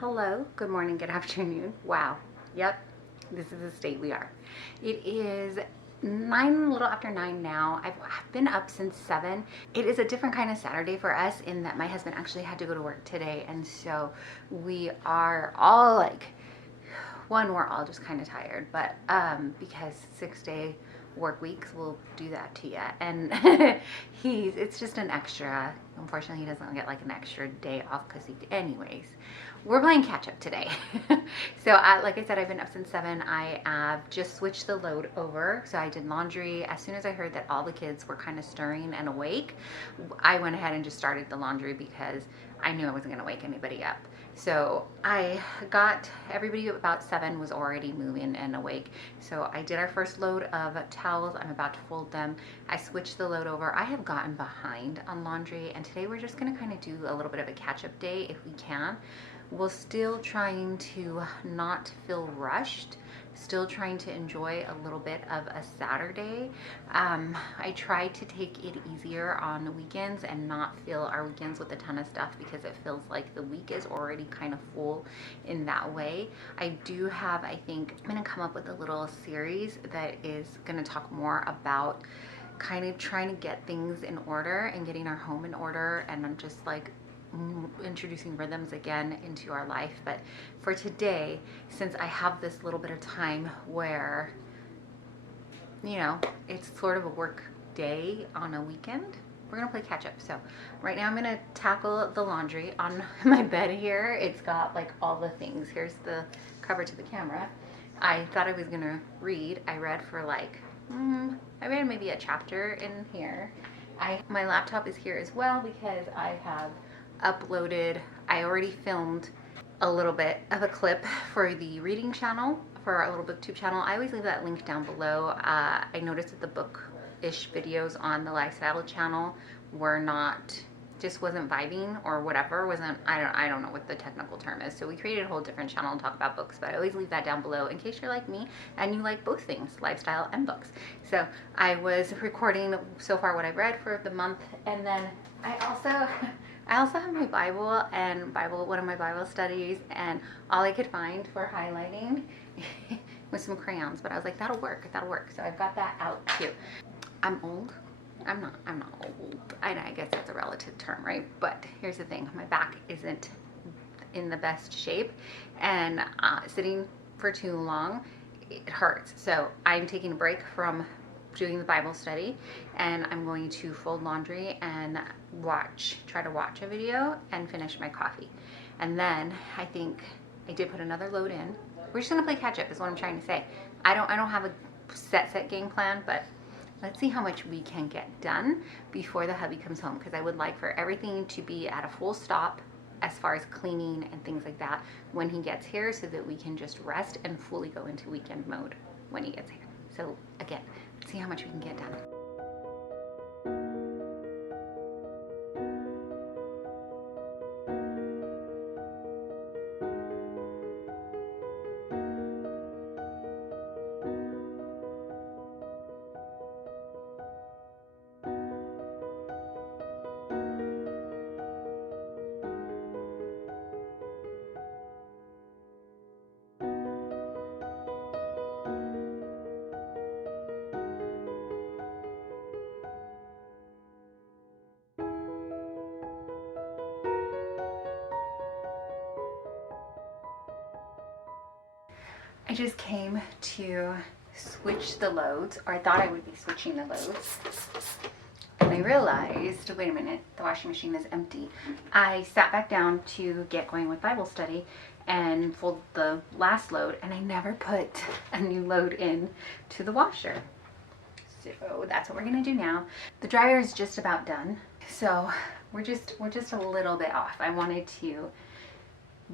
Hello, good morning, good afternoon. Wow. Yep, this is the state we are. It is a little after 9 now. I've been up since 7. It is a different kind of Saturday for us in that my husband actually had to go to work today, and so we are all like, we're all just kind of tired, but because 6-day work weeks will do that to you, and it's just an extra. Unfortunately, he doesn't get like an extra day off because anyways, we're playing catch up today. So like I said, I've been up since 7. I have just switched the load over. So I did laundry. As soon as I heard that all the kids were kind of stirring and awake, I went ahead and just started the laundry because I knew I wasn't going to wake anybody up. So I got everybody about 7 was already moving and awake. So I did our first load of towels. I'm about to fold them. I switched the load over. I have gotten behind on laundry, and today we're just going to kind of do a little bit of a catch-up day if we can. We're still trying to not feel rushed, still trying to enjoy a little bit of a Saturday. I try to take it easier on the weekends and not fill our weekends with a ton of stuff because it feels like the week is already kind of full in that way. I do have, I think, I'm going to come up with a little series that is going to talk more about kind of trying to get things in order and getting our home in order, and I'm just like introducing rhythms again into our life. But for today, since I have this little bit of time where, you know, it's sort of a work day on a weekend, we're gonna play catch up. So right now I'm gonna tackle the laundry. On my bed here, it's got like all the things. Here's the cover to the camera. I thought I was gonna read. I read for like I read maybe a chapter in here. My laptop is here as well because I have uploaded, I already filmed a little bit of a clip for the reading channel, for our little Booktube channel. I always leave that link down below. I noticed that the book-ish videos on the lifestyle channel were not, just wasn't vibing or whatever, I don't know what the technical term is. So we created a whole different channel and talk about books, but I always leave that down below in case you're like me and you like both things, lifestyle and books. So I was recording so far what I've read for the month, and then I also have my Bible and one of my Bible studies, and all I could find for highlighting was some crayons, but I was like, that'll work. So I've got that out too. I'm old. I'm not old. I guess that's a relative term, right? But here's the thing, my back isn't in the best shape, and sitting for too long, it hurts. So I'm taking a break from doing the Bible study, and I'm going to fold laundry and try to watch a video and finish my coffee. And then I think I did put another load in. We're just gonna play catch up is what I'm trying to say. I don't have a set game plan, but let's see how much we can get done before the hubby comes home, because I would like for everything to be at a full stop as far as cleaning and things like that when he gets here, so that we can just rest and fully go into weekend mode when he gets here. So again, let's see how much we can get done. I just came to switch the loads, or I thought I would be switching the loads, and I realized, wait a minute, the washing machine is empty. I sat back down to get going with Bible study and fold the last load, and I never put a new load in to the washer. So that's what we're gonna do now. The dryer is just about done, so we're just a little bit off. I wanted to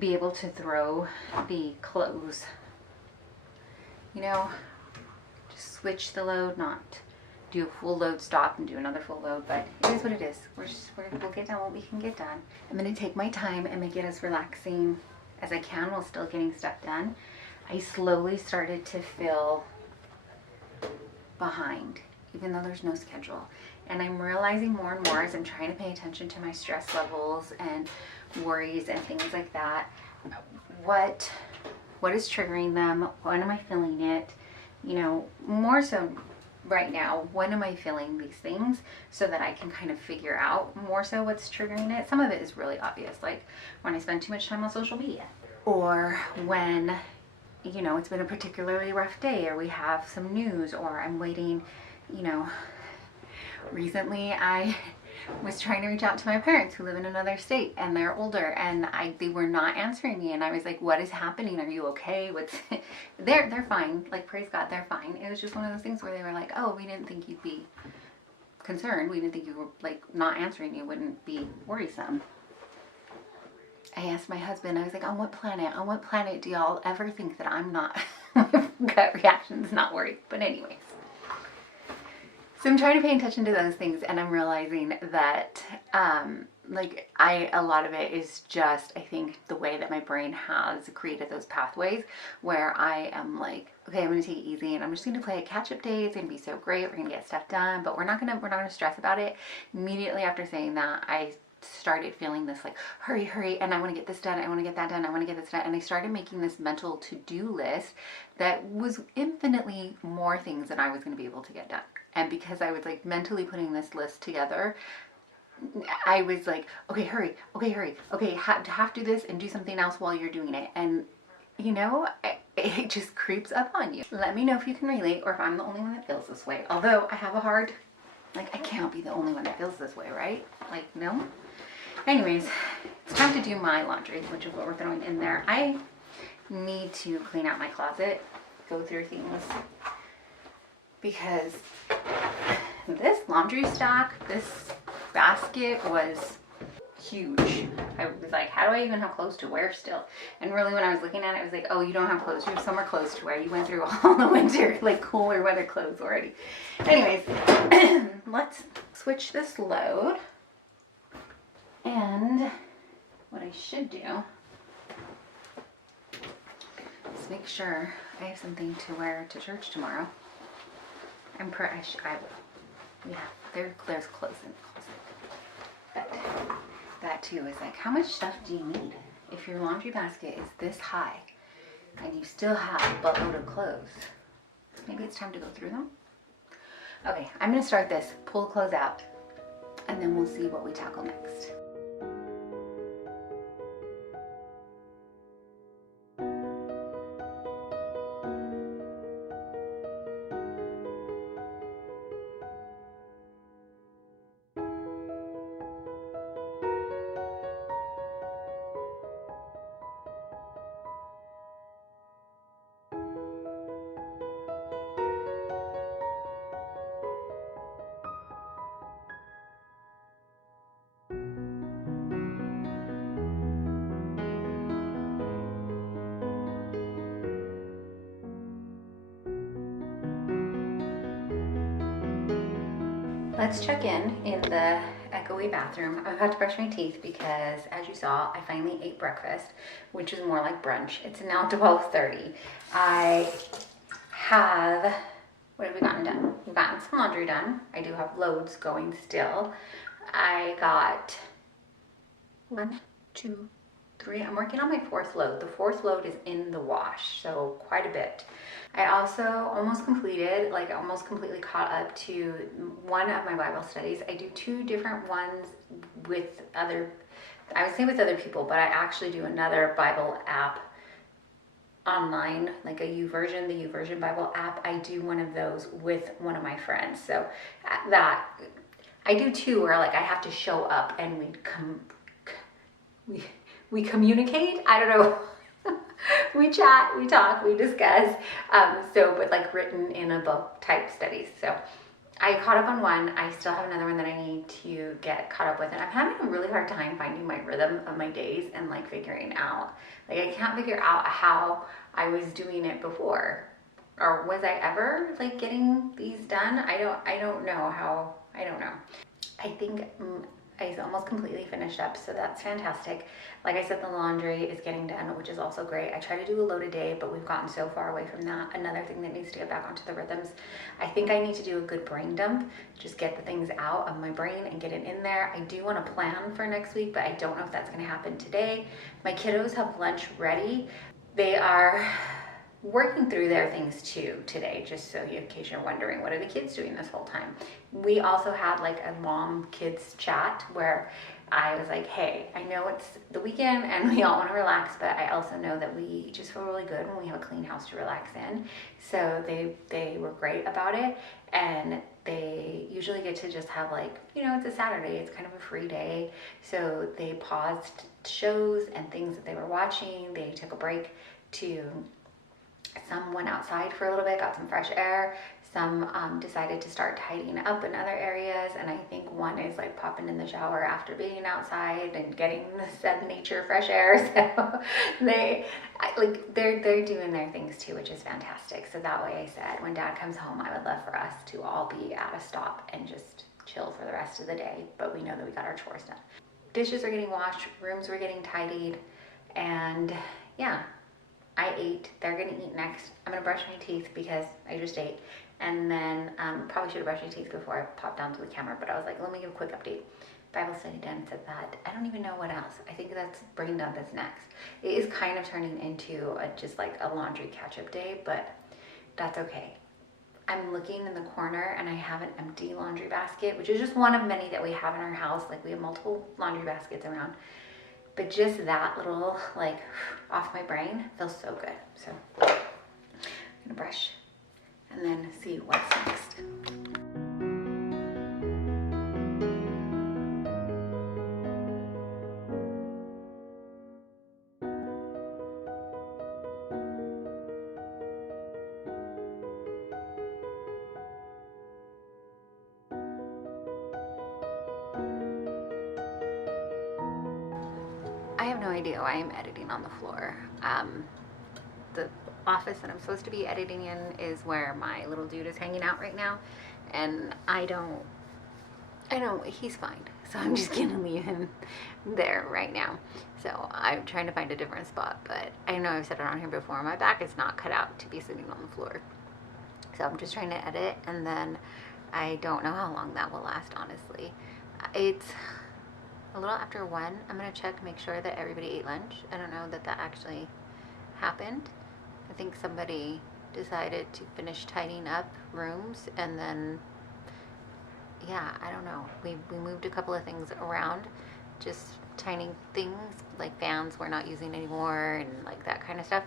be able to throw the clothes, you know, just switch the load, not do a full load, stop and do another full load, but it is what it is. We'll get done what we can get done. I'm gonna take my time and make it as relaxing as I can while still getting stuff done. I slowly started to feel behind, even though there's no schedule. And I'm realizing more and more as I'm trying to pay attention to my stress levels and worries and things like that, what is triggering them? When am I feeling it? You know, more so right now, when am I feeling these things, so that I can kind of figure out more so what's triggering it. Some of it is really obvious, like when I spend too much time on social media, or when, you know, it's been a particularly rough day, or we have some news, or I'm waiting, you know. Recently I was trying to reach out to my parents who live in another state, and they're older, and they were not answering me, and I was like, what is happening? Are you okay? What's they're fine, like, praise God, they're fine. It was just one of those things where they were like, oh, we didn't think you'd be concerned, we didn't think you were, like, not answering you wouldn't be worrisome. I asked my husband, I was like, on what planet do y'all ever think that I'm not gut reaction's not worried? But anyways, so I'm trying to pay attention to those things, and I'm realizing that, like, a lot of it is just, I think, the way that my brain has created those pathways where I am like, okay, I'm going to take it easy, and I'm just going to play a catch-up day. It's going to be so great. We're going to get stuff done, but we're not going to stress about it. Immediately after saying that, I started feeling this like, hurry, and I want to get this done, I want to get that done, I want to get this done, and I started making this mental to-do list that was infinitely more things than I was going to be able to get done. And because I was like mentally putting this list together, I was like, okay, hurry, okay, have to do this and do something else while you're doing it. And you know, it just creeps up on you. Let me know if you can relate, or if I'm the only one that feels this way. Although I have a hard, like, I can't be the only one that feels this way, right? Like, no. Anyways, it's time to do my laundry, which is what we're throwing in there. I need to clean out my closet, go through things, because this laundry stock, this basket was huge. I was like, how do I even have clothes to wear still? And really, when I was looking at it, I was like, oh, you don't have clothes. You have summer clothes to wear. You went through all the winter, like, cooler weather clothes already. Anyways, let's switch this load. And what I should do is make sure I have something to wear to church tomorrow. I will. Yeah, there's clothes in the closet. But that too is like, how much stuff do you need? If your laundry basket is this high and you still have a buttload of clothes, maybe it's time to go through them. Okay, I'm gonna start this, pull the clothes out, and then we'll see what we tackle next. Let's check in the echoey bathroom. I'm about to brush my teeth because, as you saw, I finally ate breakfast, which is more like brunch. It's now 12:30. I have, what have we gotten done? We've gotten some laundry done. I do have loads going still. I got 1, 2, 3. I'm working on my 4th load. The 4th load is in the wash, so quite a bit. I also almost completely caught up to one of my Bible studies. I do 2 different ones with other people, but I actually do another Bible app online, like a YouVersion, the YouVersion Bible app. I do one of those with one of my friends. So that, I do 2 where, like, I have to show up and we communicate. I don't know. We chat, we talk, we discuss, but like written in a book type studies. So I caught up on one. I still have another one that I need to get caught up with, and I'm having a really hard time finding my rhythm of my days and like figuring out, like, I can't figure out how I was doing it before, or was I ever like getting these done? I don't know. I think is almost completely finished up, so that's fantastic. Like I said, the laundry is getting done, which is also great. I try to do a load a day, but we've gotten so far away from that. Another thing that needs to get back onto the rhythms, I think I need to do a good brain dump, just get the things out of my brain and get it in there. I do want to plan for next week, but I don't know if that's going to happen today. My kiddos have lunch ready. They are working through their things too today, just so in case you're wondering, what are the kids doing this whole time? We also had like a mom kids chat where I was like, hey, I know it's the weekend and we all want to relax, but I also know that we just feel really good when we have a clean house to relax in. So they were great about it, and they usually get to just have like, you know, it's a Saturday, it's kind of a free day. So they paused shows and things that they were watching. They took a break to, some went outside for a little bit, got some fresh air. Some decided to start tidying up in other areas, and I think one is like popping in the shower after being outside and getting the said nature fresh air. So they're doing their things too, which is fantastic. So that way I said, when Dad comes home, I would love for us to all be at a stop and just chill for the rest of the day. But we know that we got our chores done. Dishes are getting washed, rooms were getting tidied, and yeah. I ate, they're gonna eat next. I'm gonna brush my teeth because I just ate. And then probably should have brushed my teeth before I popped down to the camera, but I was like, let me give a quick update. Bible study done, said that. I don't even know what else. I think that's brain dump is next. It is kind of turning into just like a laundry catch-up day, but that's okay. I'm looking in the corner and I have an empty laundry basket, which is just one of many that we have in our house. Like we have multiple laundry baskets around. But just that little, like, off my brain feels so good. So I'm gonna brush and then see what's next. I have no idea why I'm editing on the floor. The office that I'm supposed to be editing in is where my little dude is hanging out right now, and I don't, he's fine. So I'm just gonna leave him there right now. So I'm trying to find a different spot, but I know I've said it on here before, my back is not cut out to be sitting on the floor. So I'm just trying to edit, and then I don't know how long that will last, honestly. It's a little after 1. I'm gonna check, make sure that everybody ate lunch. I don't know that actually happened. I think somebody decided to finish tidying up rooms, and then, yeah, I don't know. We moved a couple of things around, just tiny things like fans we're not using anymore and like that kind of stuff.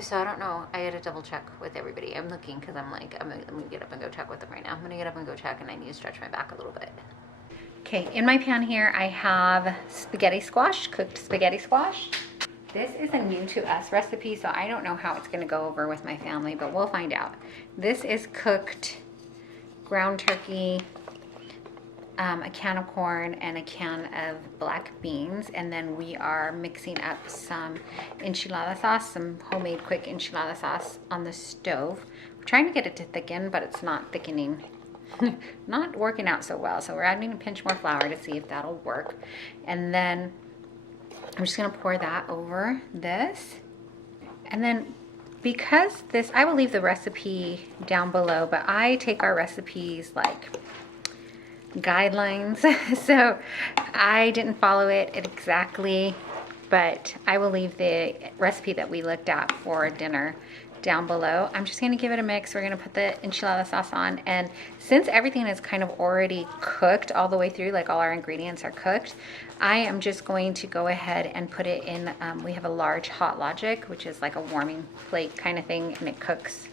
So I don't know. I had to double check with everybody. I'm looking because I'm like, I'm gonna get up and go check with them right now. I'm gonna get up and go check, and I need to stretch my back a little bit. Okay, in my pan here, I have spaghetti squash, cooked spaghetti squash. This is a new to us recipe, so I don't know how it's gonna go over with my family, but we'll find out. This is cooked ground turkey, a can of corn, and a can of black beans, and then we are mixing up some enchilada sauce, some homemade quick enchilada sauce on the stove. We're trying to get it to thicken, but it's not thickening. Not working out so well, so we're adding a pinch more flour to see if that'll work. And then I'm just gonna pour that over this. And then because this, I will leave the recipe down below, but I take our recipes like guidelines. So I didn't follow it exactly, but I will leave the recipe that we looked at for dinner down below. I'm just gonna give it a mix. We're gonna put the enchilada sauce on, and since everything is kind of already cooked all the way through, like all our ingredients are cooked, I am just going to go ahead and put it in, we have a large Hot Logic, which is like a warming plate kind of thing, and it cooks.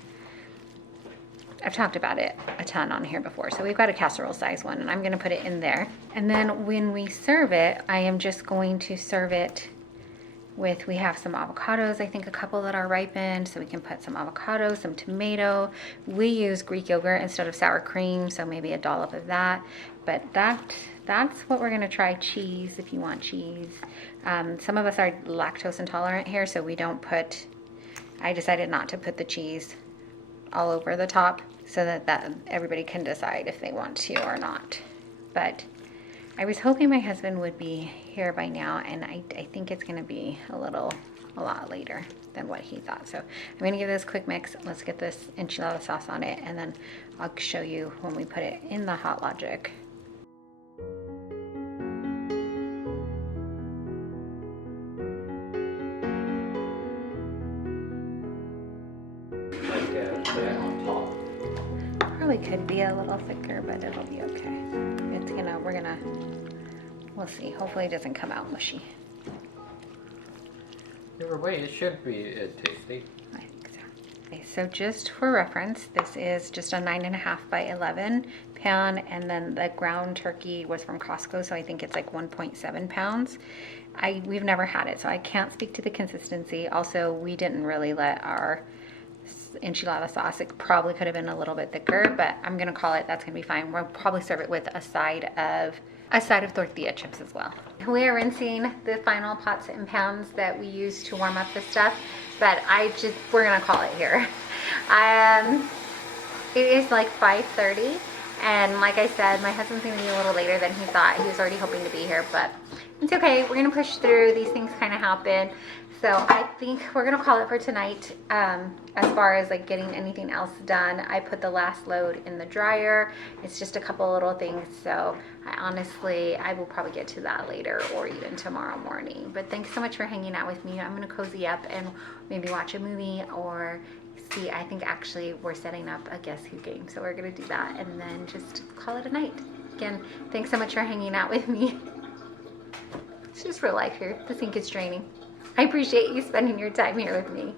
I've talked about it a ton on here before. So we've got a casserole size one, and I'm gonna put it in there. And then when we serve it, I am just going to serve it with, we have some avocados, I think a couple that are ripened, so we can put some avocado, some tomato. We use Greek yogurt instead of sour cream, so maybe a dollop of that. But that's what we're gonna try. Cheese, if you want cheese. Some of us are lactose intolerant here, so we don't put, I decided not to put the cheese all over the top, so that everybody can decide if they want to or not. But I was hoping my husband would be here by now, and I think it's gonna be a lot later than what he thought. So I'm gonna give this a quick mix. Let's get this enchilada sauce on it, and then I'll show you when we put it in the Hot Logic. Probably could be a little thicker, but it'll be okay. We'll see. Hopefully it doesn't come out mushy. Either way, it should be tasty. I think so. Okay, so just for reference, this is just a 9.5 by 11 pound, and then the ground turkey was from Costco, so I think it's like 1.7 pounds. We've never had it, so I can't speak to the consistency. Also, we didn't really let our enchilada sauce, it probably could have been a little bit thicker, but I'm gonna call it, that's gonna be fine. We'll probably serve it with a side of tortilla chips as well. We are rinsing the final pots and pans that we use to warm up the stuff, but we're gonna call it here. It is like 5:30, and like I said, my husband's gonna be a little later than he thought. He was already hoping to be here, but it's okay. We're gonna push through. These things kind of happen. So I think we're gonna call it for tonight. As far as like getting anything else done, I put the last load in the dryer. It's just a couple little things, so I will probably get to that later or even tomorrow morning. But thanks so much for hanging out with me. I'm gonna cozy up and maybe watch a movie or see. I think actually we're setting up a Guess Who game, so we're gonna do that and then just call it a night. Again, thanks so much for hanging out with me. It's just real life here. The sink is draining. I appreciate you spending your time here with me.